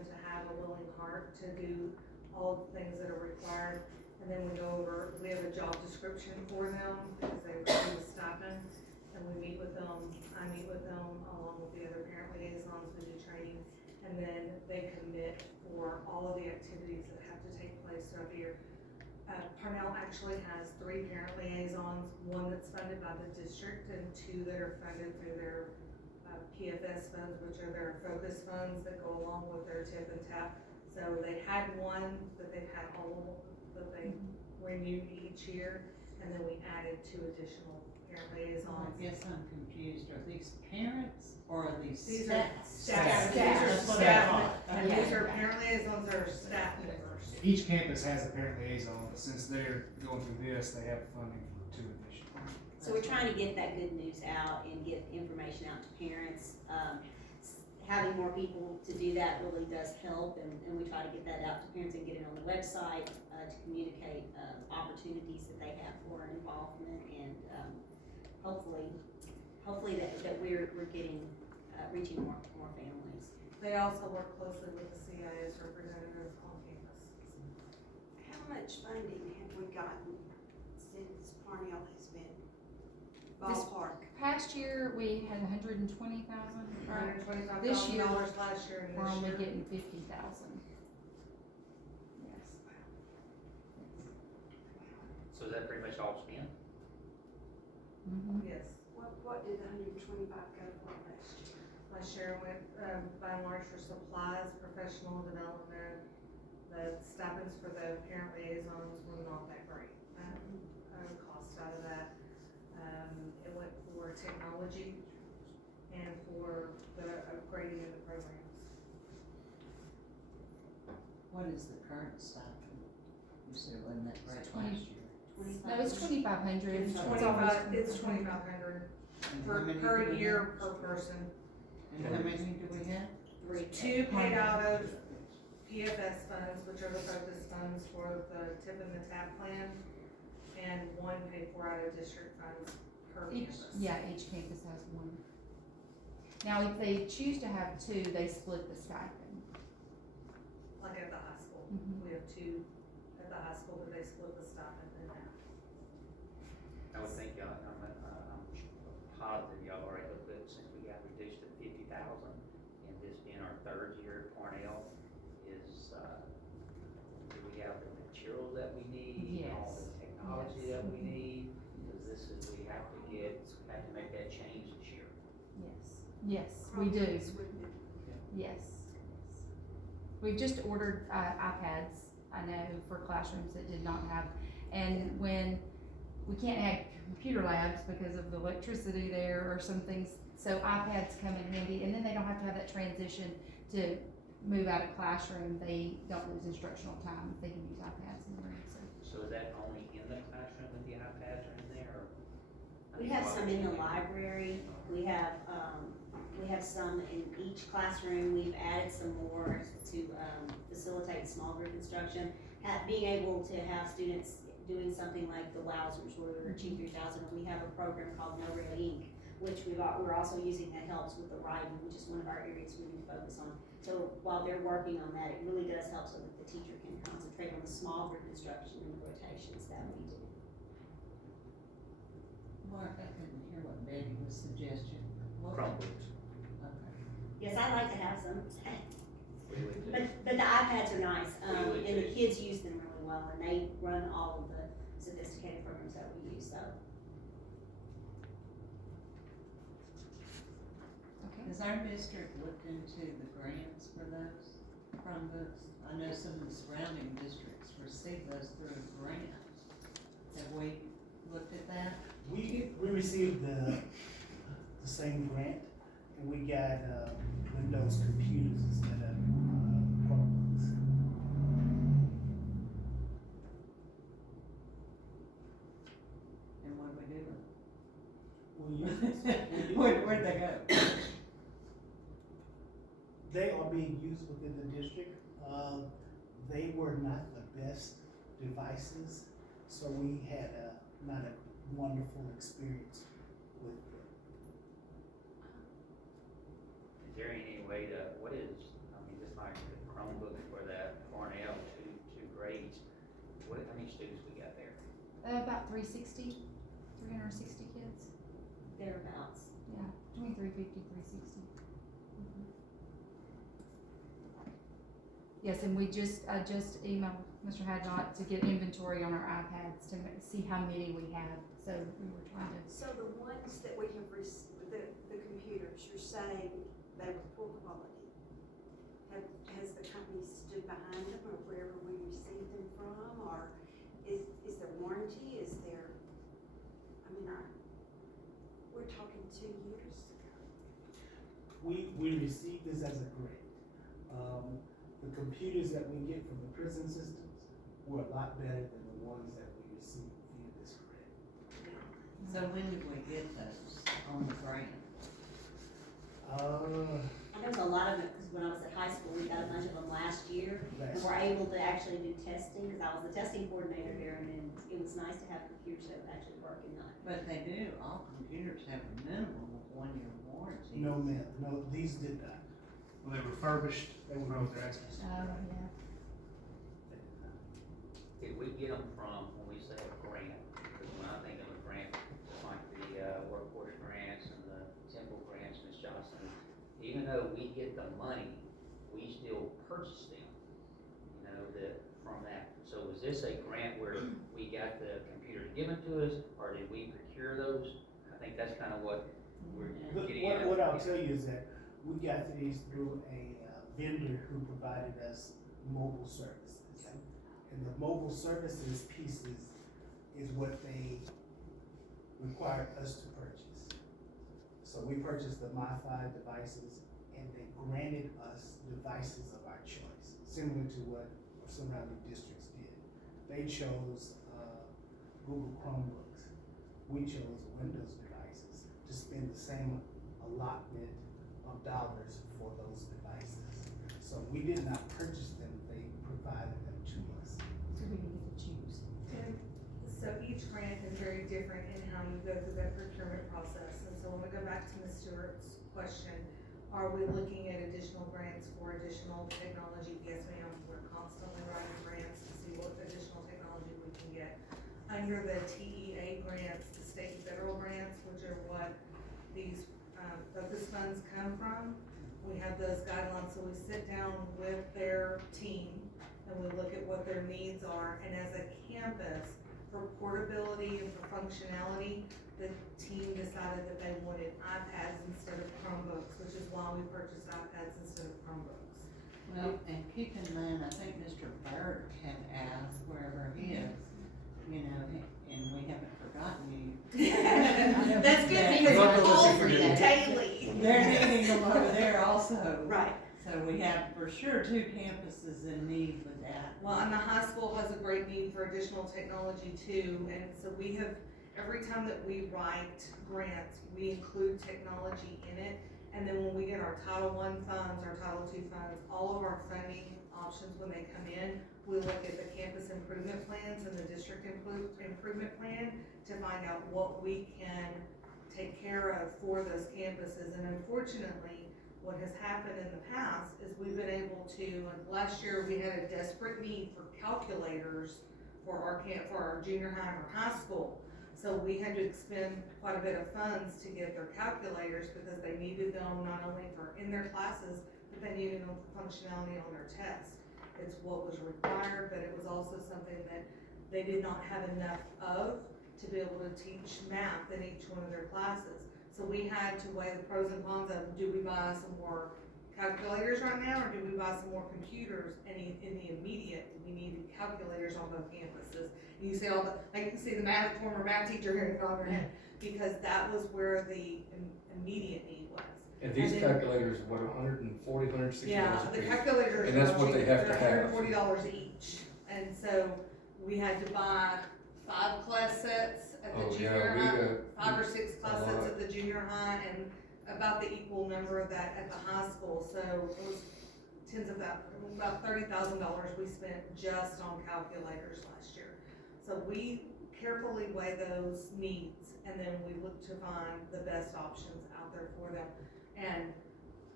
them to have a willing heart to do all the things that are required. And then we go over, we have a job description for them because they receive a stipend, and we meet with them, I meet with them along with the other parent liaisons, we do training, and then they commit for all of the activities that have to take place throughout the year. Parnell actually has 3 parent liaisons, one that's funded by the district and 2 that are funded through their PFS funds, which are their focus funds that go along with their TIP and TAP. So they had one that they've had all that they renew each year, and then we added 2 additional parent liaisons. I guess I'm confused. Are these parents or are these These staff? are staff. Staff. And these are parent liaisons or staff members. Each campus has a parent liaison, but since they're going through this, they have funding for 2 additional. So we're trying to get that good news out and get information out to parents. Having more people to do that really does help, and we try to get that out to parents and get it on the website to communicate opportunities that they have for involvement, and hopefully that we're getting reaching more families. They also work closely with the CIS representatives on campus. How much funding have we gotten since Parnell has been ballpark? Past year, we had $120,000, right? This year, $125,000 last year, and we're this only year. getting 50,000. Yes. So is that pretty much all spent? Mm-hmm. Yes. What did the 125 go for last year? Last year went, by and large, for supplies, professional development. The stipends for the parent liaisons were not that great. Cost out of that. It went for technology and for the upgrading of the programs. What is the current stipend? You said wasn't that great It's last year? No, it's 2,500. It's 2,500 And how many per do we year have? per person. And how many do we have? 2 paid out of PFS funds, which are the focus funds for the TIP and the TAP plan, and 1 paid for out of district funds per campus. Each campus has 1. Now, if they choose to have 2, they split the stipend. Like at the high school. Mhm. We have 2 at the high school, but they split the stipend in half. I would think y'all, I'm positive y'all already looked at, since we got reduced to 50,000, and this being our 3rd year at Parnell, do we have the materials that we need? And all the Yes. technology Yes. that we need? Because we have to make that change this year. Yes, we do. Chromebooks wouldn't it? Yes. We've just ordered iPads, I know, for classrooms that did not have, and when we can't have computer labs because of the electricity there or some things, so iPads come in handy, and then they don't have to have that transition to move out of classroom. They don't lose instructional time if they can use iPads in the room, so. So is that only in the classroom with the iPads are in there, or? We have some in the library, we have some in each classroom, we've added some more to facilitate small group instruction. Being able to have students doing something like the Wowzers or the Achieve 3000, we have a program called No Red Ink, which we're also using that helps with the writing, which is one of our areas we need to focus on. So while they're working on that, it really does help so that the teacher can concentrate on the small group instruction and the rotations that we do. Mark, I couldn't hear what Betty was suggesting. What? Chromebooks. Okay. Yes, I'd like to have some, We would do. but the iPads are nice, We would and the too. kids use them really well, and they run all of the sophisticated programs that we use, so. Okay. Has our district looked into the grants for those Chromebooks? I know some of the surrounding districts receive those through a grant. Have we looked at that? We received the same grant, and we got Windows computers instead of Chromebooks. And what do we do with We them? use, Where'd they go? they are being used within the district. They were not the best devices, so we had not a wonderful experience with them. Is there any way to, just like the About 360 kids. Thereabouts. Yeah, between 350, 360. Yes, and I just emailed Mr. Hadnot to get inventory on our iPads to see how many we have. So we were trying to. So the ones that we have the computers, you're saying they were poor quality. Has the company stood behind them or wherever we received them from, or is there warranty, is there, I mean, we're talking 2 years ago. We received this as a grant. The computers that we get from the prison systems were a lot better than the ones that we received via this grant. So when did we get those on the grant? And there's a lot of it, because when I was at high school, we got a bunch of them last year. And Last we're able to actually do testing, because I was the testing coordinator here, and then it was nice to have computers that would actually work and not. But they do, all computers have a minimum of 1-year warranty. No, ma'am, no, these did not. When they refurbished, they went over their extras. Oh, yeah. Did we get them from, when we say a grant, because when I think of a grant, it's like the workforce grants and the temple grants, Ms. Johnson, even though we get the money, we still purchase them, you know, from that. So was this a grant where we got the computers given to us, or did we procure those? I think that's kind of what we're getting at. What I'll tell you is that we got these through a vendor who provided us mobile services. And the mobile services pieces is what they required us to purchase. So we purchased the MiFi devices and they granted us devices of our choice, similar to what surrounding districts did. They chose Google Chromebooks. We chose Windows devices to spend the same allotment of dollars for those devices. So we did not purchase them, they provided them to us. So we didn't get to choose. And so each grant is very different in how you go through that procurement process. And so when we go back to Ms. Stewart's question, are we looking at additional grants for additional technology? Yes, ma'am. We're constantly writing grants to see what additional technology we can get. Under the TEA grants, the state and federal grants, which are what these focus funds come from, we have those guidelines. So we sit down with their team and we look at what their needs are. And as a campus, for portability and for functionality, the team decided that they wanted iPads instead of Chromebooks, which is why we purchased iPads instead of Chromebooks. Well, and keep in mind, I think Mr. Burke had asked wherever he is, you know, and we haven't forgotten you. That's good because Well, we call for you yeah. daily. They're needing them over there also. Right. So we have for sure 2 campuses in need with that. Well, and the high school has a great need for additional technology too, and so we have, every time that we write grants, we include technology in it. And then when we get our Title I funds, our Title II funds, all of our funding options when they come in, we look at the campus improvement plans and the district improvement plan to find out what we can take care of for those campuses. And unfortunately, what has happened in the past is we've been able to, last year we had a desperate need for calculators for our junior high or high school. So we had to expend quite a bit of funds to get their calculators because they needed them not only for in their classes, but they needed them for functionality on their tests. It's what was required, but it was also something that they did not have enough of to be able to teach math in each one of their classes. So we had to weigh the pros and cons of, do we buy some more calculators right now, or do we buy some more computers? And in the immediate, we needed calculators on both campuses. And you see all the, like you can see the former math teacher here in their head, because that was where the immediate need was. And these then- calculators, what, $140, $160 Yeah, a the piece? calculators. And that's are what they cheap. have to They're have. $140 each, and so we had to buy 5 class sets at the Oh, junior yeah, we high, 5 or 6 class a sets lot. at the junior high, and about the equal number of that at the high school. So it was about $30,000 we spent just on calculators last year. So we carefully weigh those needs, and then we look to find the best options out there for them. And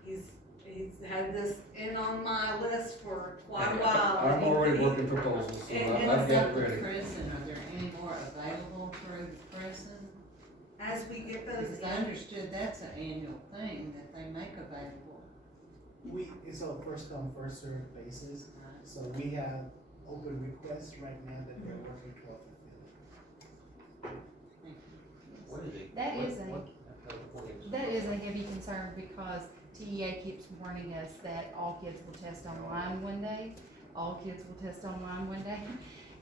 he's had this in on my list for quite a while. I'm already working proposals, so And I've got it Dr. ready. Chris, and are there any more get those Because I understood that's an annual thing that they make available. It's on first come, first served basis, Right. so we have open requests right now that they're working to fulfill. Thank you. What is it? That What- is a- what- That is a heavy concern because TEA keeps warning us that all kids will test online one day. All kids will test online one day.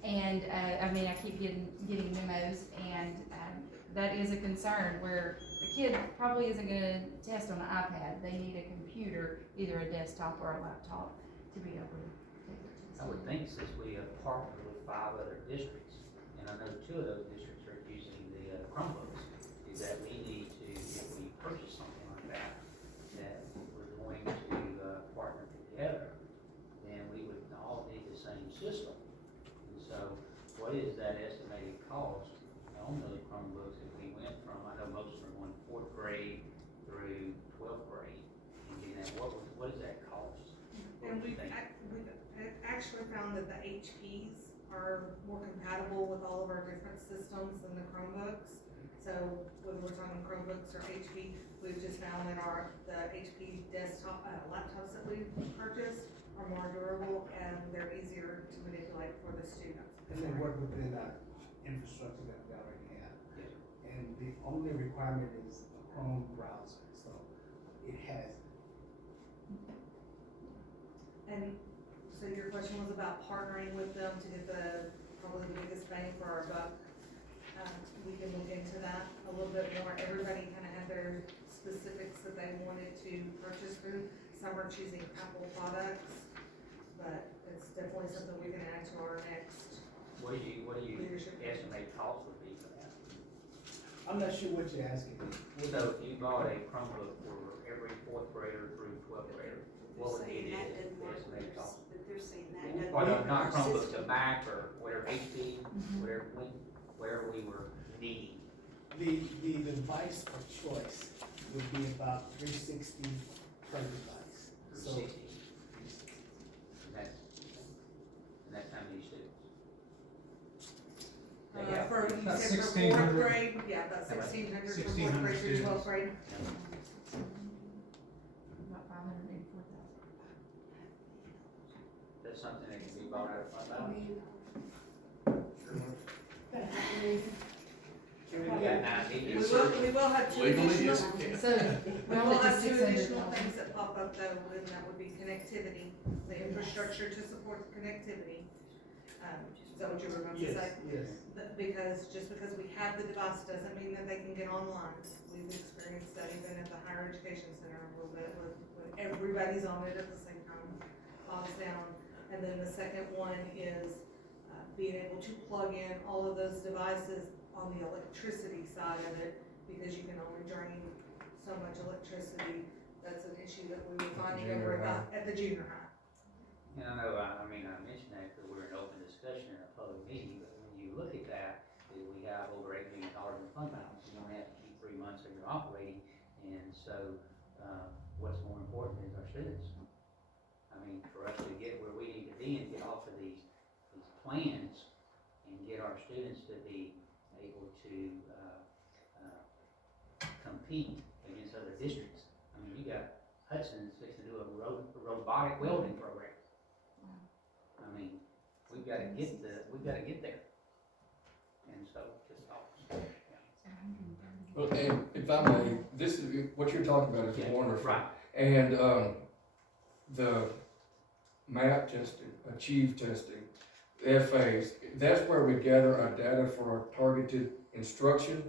And, I mean, I keep getting memos and, that is a concern where the kid probably isn't gonna test on an iPad. They need a computer, either a desktop or a laptop to be able to take their test. I would think since we have partnered with 5 other districts, and I know 2 of those districts are using the Chromebooks, is that we need to, if we purchase something like that, that we're going to partner together, then we would all need the same system. And so, what is that estimated cost on those Chromebooks if we went from, I know most of them are going 4th grade through 12th grade, and getting that, what is that cost? What And do you we've think? actually found that the HPs are more compatible with all of our different systems than the Chromebooks. So whether we're talking Chromebooks or HP, we've just found that the HP desktop, laptops that we've purchased are more durable and they're easier to manipulate for the students. And they work within our infrastructure that we already have. And the only requirement is a Chrome browser, so it has. And so your question was about partnering with them to get probably the biggest bang for our buck. We can look into that a little bit more. Everybody kind of had their specifics that they wanted to purchase through. Some are choosing Apple products, but it's definitely something we can add to our next What do you leadership. estimate cost would be for that? I'm not sure what you're asking me. So if you bought a Chromebook for every 4th grader through 12th grader, what would be They're saying that the doesn't work, estimated cost? but they're saying that doesn't Or work. not Our Chromebooks, a system- Mac or whatever, HP, whatever we were needing. The device of choice would be about $360 per device. So 360. And that's how many students? They have- For, you About said for 1600. 4th grade, yeah, about How much? 1,600 for 1,600 4th grade through 12th students. grade. About 584,000. That's something that can be bought out of fund balance. We got 90. We will have two Legally, additional. yes, it can. So, We round will it to have two additional 600,000. things that pop up though, and that would be connectivity, the infrastructure to support the connectivity. Is that what you were about to say? Yes. Because just because we have the device doesn't mean that they can get online. We've experienced that even at the higher education center a little bit, when everybody's on it at the same time, bogs down. And then the second one is, being able to plug in all of those devices on the electricity side of it, because you can only drain so much electricity. That's an issue that we were finding over at the junior high. And I know, I mentioned that because we're in open discussion in a public meeting, but when you look at that, we have over $8 million in fund balance. You only have to keep 3 months of your operating, and so, what's more important is our students. I mean, for us to get where we need to be and get off of these plans and get our students to be able to, compete against other districts. I mean, you got Hudson's fixing to do a robotic welding program. I mean, we've gotta get there. And so, just thoughts. Well, and if I may, this is, what you're talking about is Yeah, wonderful. right. And, the MAP testing, Achieve testing, FAs, that's where we gather our data for our targeted instruction.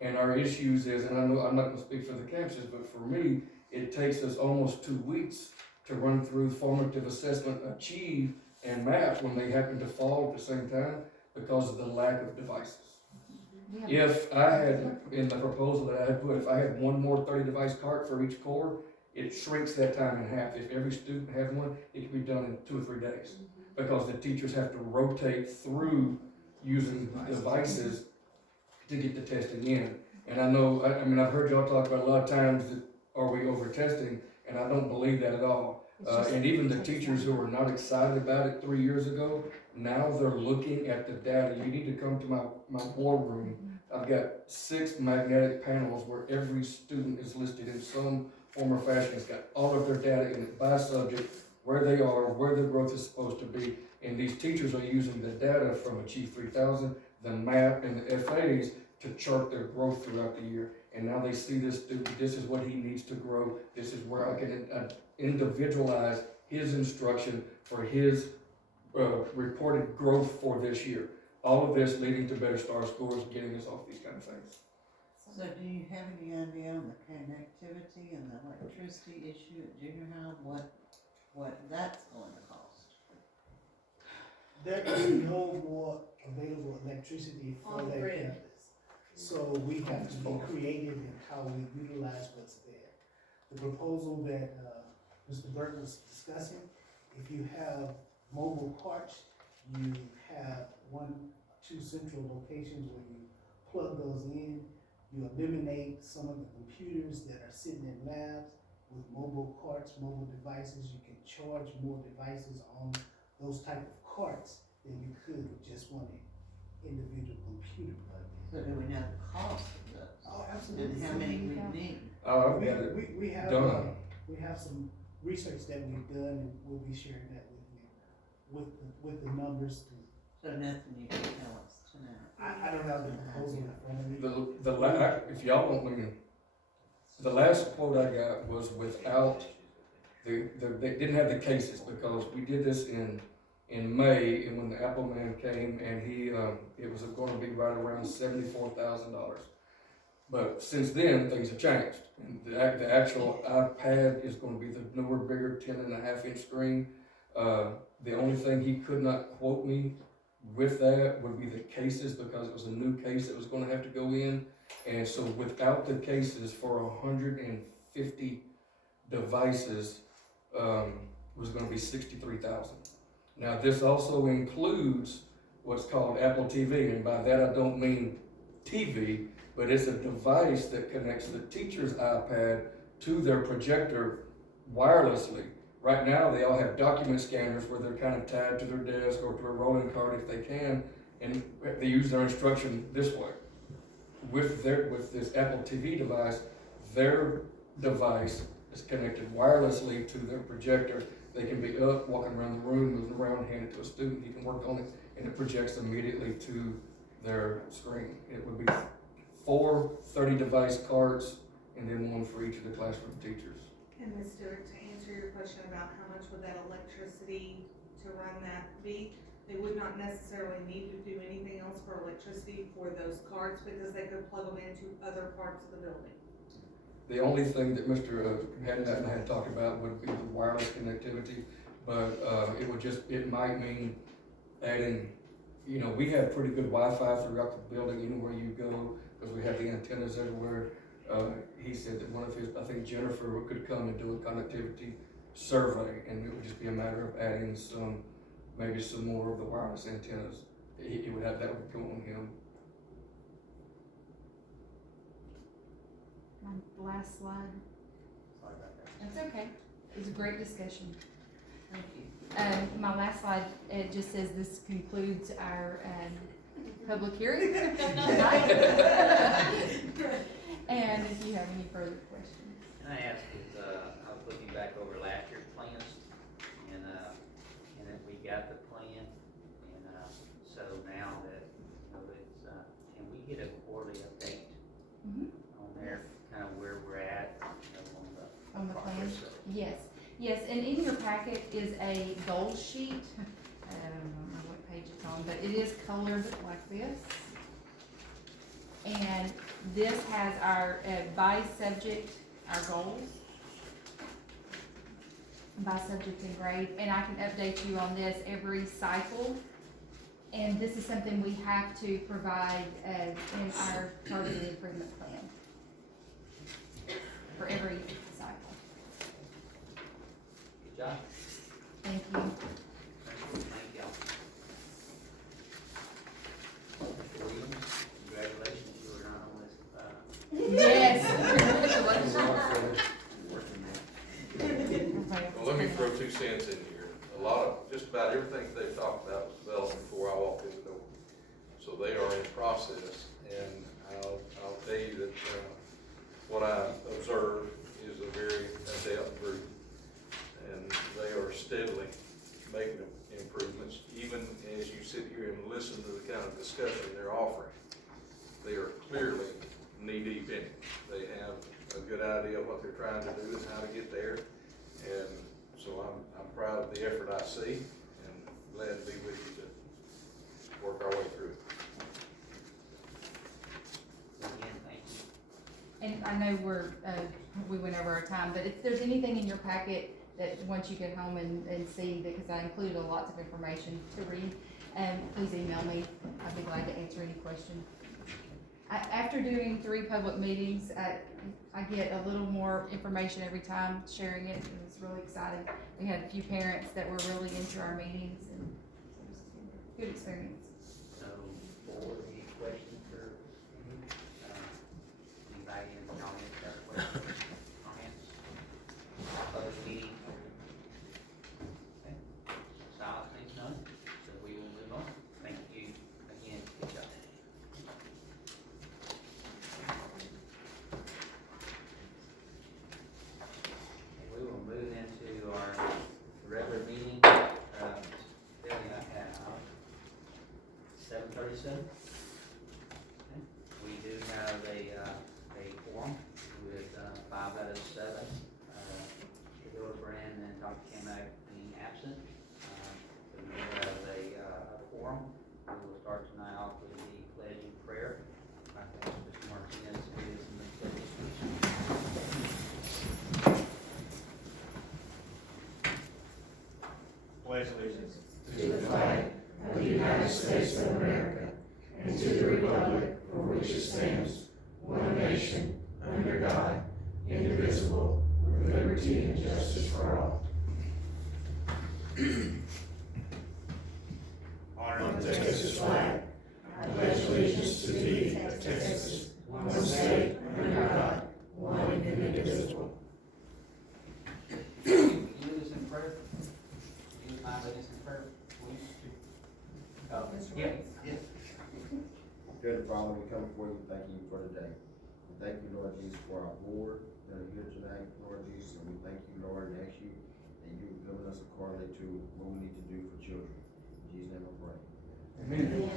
And our issues is, and I know I'm not gonna speak for the campuses, but for me, it takes us almost 2 weeks to run through formative assessment, Achieve, and MAP when they happen to fall at the same time because of the lack of devices. Yeah. If I had, in the proposal that I had put, if I had one more 30 device cart for each core, it shrinks that time in half. If every student had one, it could be done in 2 or 3 days. Because the teachers have to rotate through using devices to get the testing in. And I know, I mean, I've heard y'all talk about a lot of times that, are we over testing? And I don't believe that at all. And even the teachers who were not excited about it 3 years ago, now they're looking at the data. You need to come to my war room. I've got 6 magnetic panels where every student is listed in some form or fashion. It's got all of their data in it by subject, where they are, where their growth is supposed to be. And these teachers are using the data from Achieve 3000, the MAP, and the FAs to chart their growth throughout the year. And now they see this student, this is what he needs to grow, this is where I can individualize his instruction for his reported growth for this year. All of this leading to better STAR scores, getting us off these kind of things. So do you have any idea on the connectivity and the electricity issue at junior high, what that's going to cost? There is no more available electricity for On that grid. campus. So we have to be creative in how we utilize what's there. The proposal that, Mr. Burke was discussing, if you have mobile carts, you have 2 central locations where you plug those in. You eliminate some of the computers that are sitting in labs with mobile carts, mobile devices. You can charge more devices on those type of carts than you could with just one individual computer plug in. So do we know the cost of those? Oh, absolutely. And how many we need? I've got it We have, done. we have some research that we've done, and we'll be sharing that with you, with the numbers. So nothing you can tell us tonight? I don't have the proposal in front of me. If y'all want me, the last quote I got was without, they didn't have the cases, because we did this in May, and when the Apple man came, and he, it was gonna be right around $74,000. But since then, things have changed, and the actual iPad is gonna be the newer, bigger 10.5-inch screen. The only thing he could not quote me with that would be the cases, because it was a new case that was gonna have to go in. And so without the cases for 150 devices, was gonna be $63,000. Now, this also includes what's called Apple TV, and by that I don't mean TV, but it's a device that connects the teacher's iPad to their projector wirelessly. Right now, they all have document scanners where they're kind of tied to their desk or to a rolling cart if they can, and they use their instruction this way. With this Apple TV device, their device is connected wirelessly to their projector. They can be up, walking around the room, moving around, hand it to a student, he can work on it, and it projects immediately to their screen. It would be 4 30-device carts, and then 1 for each of the classroom teachers. And Ms. Stewart, to answer your question about how much would that electricity to run that be, they would not necessarily need to do anything else for electricity for those carts, because they could plug them into other parts of the building. The only thing that Mr. Hadn't and I had talked about would be the wireless connectivity, but it might mean adding, we have pretty good Wi-Fi throughout the building anywhere you go, because we have the antennas everywhere. He said that one of his, I think Jennifer could come and do a connectivity survey, and it would just be a matter of adding maybe some more of the wireless antennas. That would go on him. The last slide. Sorry about that. That's okay. It was a great discussion. Thank you. My last slide, it just says this concludes our public hearing tonight. And if you have any further questions. Can I ask, I was looking back over last year's plans, and then we got the plan, and so now that, it's, can we get a quarterly update on there, kind of where we're at, On the plan? progress of it? Yes, and in your packet is a goal sheet. I don't know what page it's on, but it is colored like this. And this has our, by subject, our goals. By subject and grade, and I can update you on this every cycle. And this is something we have to provide in our targeted improvement plan for every cycle. Good job. Thank you. Thank y'all. Mr. Williams, congratulations, you were not on this, Yes. working there. Well, let me throw 2 cents in here. Just about everything they've talked about was developed before I walked in the door. So they are in process, and I'll tell you that, what I observe is a very adept group, and they are steadily making improvements, even as you sit here and listen to the kind of discussion they're offering. They are clearly knee-deep in it. They have a good idea of what they're trying to do and how to get there, and so I'm proud of the effort I see, and glad to be with you to work our way through it. Again, thank you. And I know we went over our time, but if there's anything in your packet that once you get home and see, because I included lots of information to read, please email me. I'd be glad to answer any question. After doing 3 public meetings, I get a little more information every time sharing it, and it's really exciting. We had a few parents that were really into our meetings, and it was a good experience. So, board, any questions for, anybody in the audience got questions, comments? Closed meeting. Okay. Silence means none, so we will move on. Thank you again, good job. We will move into our regular meeting, starting at 7:37. We do have a quorum with 5 out of 7, Hildebrand and Dr. Kamak being absent. So we do have a quorum. We will start tonight off with the pledge and prayer. I think Mr. Martinez is in the pledge speech. Pledge allegiance to the flag of the United States of America and to the republic for which it stands, one nation, under God, indivisible, with liberty and justice for all. honor the Texas flag, I pledge allegiance to thee, Texas, one state, under God, one and indivisible. Can you lead us in prayer? Can you mind leading us in prayer, please? Yeah. Dear Father, we come before you, thank you for today. We thank you, Lord Jesus, for our board that are here tonight, Lord Jesus, and we thank you, Lord, and ask you that you've given us accordingly to what we need to do for children. In Jesus' name I pray. Amen.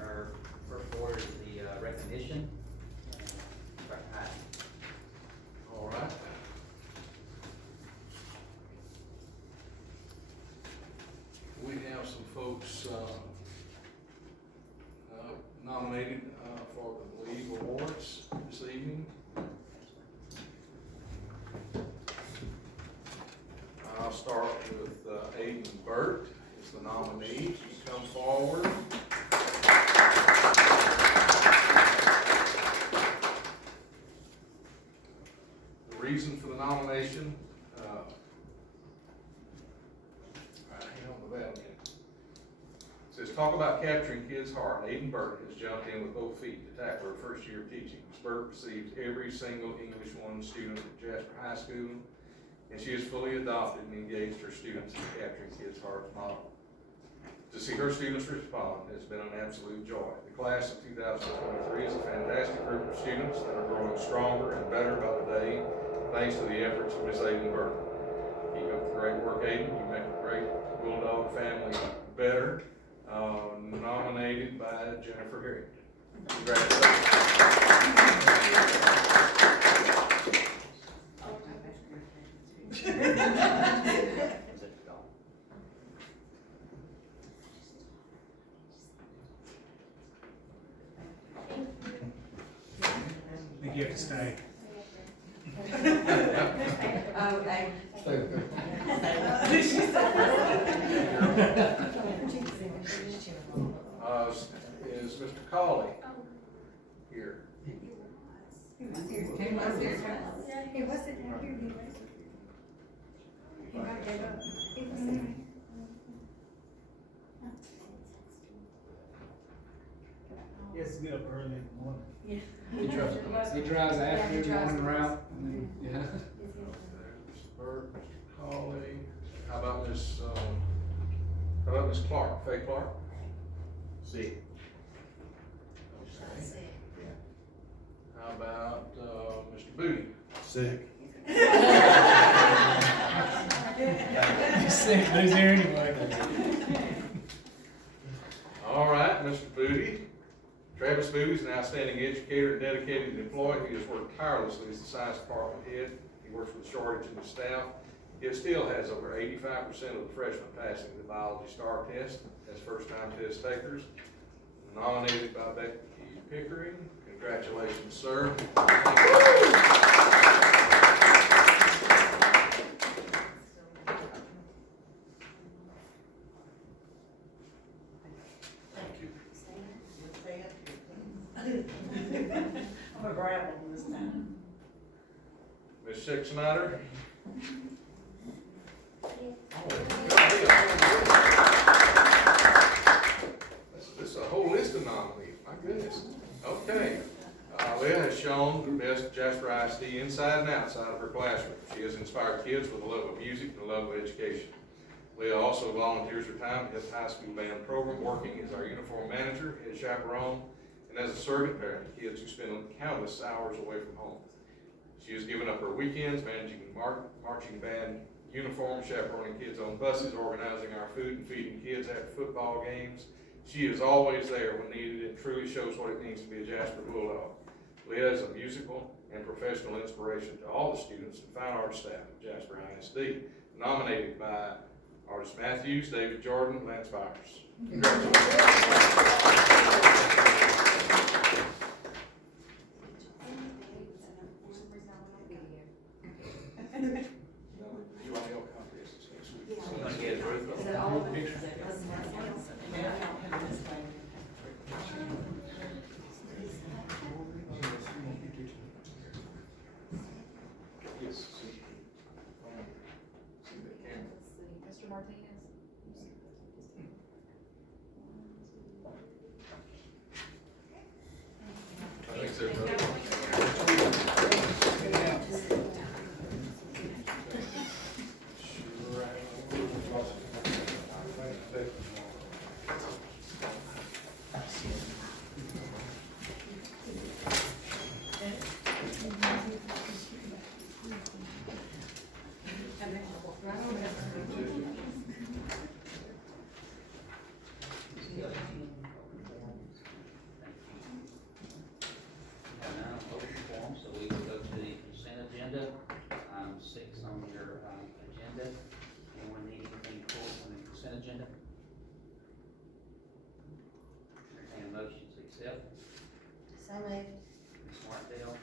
Our first order is the recognition. Dr. Hyde. All right. We have some folks nominated for the League Awards this evening. I'll start with Aiden Burt is the nominee. You come forward. The reason for the nomination, hang on to that a minute. It says, talk about capturing kids' heart. Aiden Burt has jumped in with both feet to tackle her first year of teaching. Ms. Burt receives every single English 1 student at Jasper High School, and she has fully adopted and engaged her students in capturing kids' hearts model. To see her students respond has been an absolute joy. The class of 2023 is a fantastic group of students that are growing stronger and better by the day, thanks to the efforts of Ms. Aiden Burt. Keep up the great work, Aiden. You make a great Bulldog family better. Nominated by Jennifer Harrington. Congratulations. I think you have to stay. Okay. Is Mr. Cawley here? He wasn't here. He wasn't here. He might get up. He wasn't here. Yes, get up early in the morning. He drives the afternoon morning route. And then, yeah. There's Mr. Burt, Mr. Cawley, Mr. How about Ms. Clark, Faye Clark? See. Okay. How about, Mr. Booty? Sick. He's sick, but he's here anyway. All right, Mr. Booty. Travis Booty is an outstanding educator and dedicated employee. He has worked tirelessly as the science department head. He works with a shortage in the staff. It still has over 85% of the freshmen passing the biology STAR test as first-time test takers. Nominated by Becky Pickering. Congratulations, sir. I'm a grab on this time. Ms. Schick-Snyder. This is a whole list of nominees, my goodness. Okay. Leah has shown the best Jasper ISD inside and outside of her classroom. She has inspired kids with a love of music and a love of education. Leah also volunteers her time at the high school band program, working as our uniform manager, head chaperone, and as a surrogate parent to kids who spend countless hours away from home. She has given up her weekends managing marching band uniforms, chaperoning kids on buses, organizing our food and feeding kids at football games. She is always there when needed and truly shows what it means to be a Jasper Bulldog. Leah is a musical and professional inspiration to all the students and fine art staff of Jasper ISD. Nominated by artist Matthews, David Jordan, Lance Byers. UIL contest is next week. Yeah. You wanna get it, Ruth? Is that all of it? Yes. See the camera. Mr. Martinez? I think so. have none on open forum, so we will go to the consent agenda. 6 on your, agenda. Anyone need anything pulled from the consent agenda? Entertain a motion to accept. So moved. Ms. Martindale,